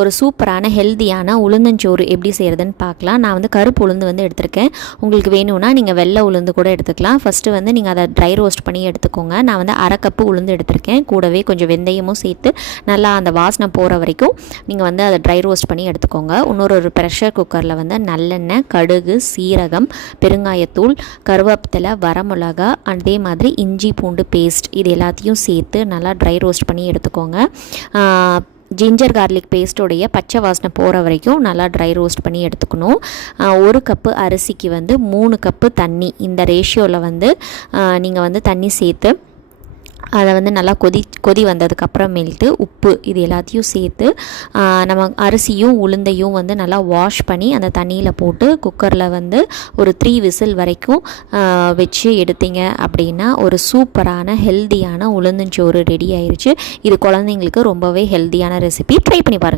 ஒரு சூப்பரான ஹெல்தியான உளுந்தஞ்சோறு எப்படி செய்கிறதுன்னு பார்க்கலாம். நான் வந்து கருப்பு உளுந்து வந்து எடுத்திருக்கேன். உங்களுக்கு வேணும்னா நீங்கள் வெள்ளை உளுந்து கூட எடுத்துக்கலாம். ஃபஸ்ட்டு வந்து நீங்கள் அதை ட்ரை ரோஸ்ட் பண்ணி எடுத்துக்கோங்க. நான் வந்து அரை கப்பு உளுந்து எடுத்திருக்கேன். கூடவே கொஞ்சம் வெந்தயமும் சேர்த்து நல்லா அந்த வாசனை போகிற வரைக்கும் நீங்கள் வந்து அதை ட்ரை ரோஸ்ட் பண்ணி எடுத்துக்கோங்க. இன்னொரு ப்ரெஷர் குக்கரில் வந்து நல்லெண்ணெய், கடுகு, சீரகம், பெருங்காயத்தூள், கருவேப்பிலை, வரமிளகா, அதே மாதிரி இஞ்சி பூண்டு பேஸ்ட் இது எல்லாத்தையும் சேர்த்து நல்லா ட்ரை ரோஸ்ட் பண்ணி எடுத்துக்கோங்க. ஜிஞ்சர் கார்லிக் பேஸ்ட்டோடைய பச்சை வாசனை போகிற வரைக்கும் நல்லா ட்ரை ரோஸ்ட் பண்ணி எடுத்துக்கணும். 1 கப்பு அரிசிக்கு வந்து 3 கப்பு தண்ணி, இந்த ரேஷியோவில் வந்து நீங்கள் வந்து தண்ணி சேர்த்து அதை வந்து நல்லா கொதி வந்ததுக்கப்புறமேல்ட்டு உப்பு இது எல்லாத்தையும் சேர்த்து நம்ம அரிசியும் உளுந்தையும் வந்து நல்லா வாஷ் பண்ணி அந்த தண்ணியில் போட்டு குக்கரில் வந்து ஒரு 3 விசில் வரைக்கும் வச்சு எடுத்தீங்க அப்படின்னா ஒரு சூப்பரான ஹெல்தியான உளுந்தஞ்சோறு ரெடி ஆயிடுச்சு. இது குழந்தைங்களுக்கு ரொம்பவே ஹெல்தியான ரெசிபி. ட்ரை பண்ணி பாருங்கள்.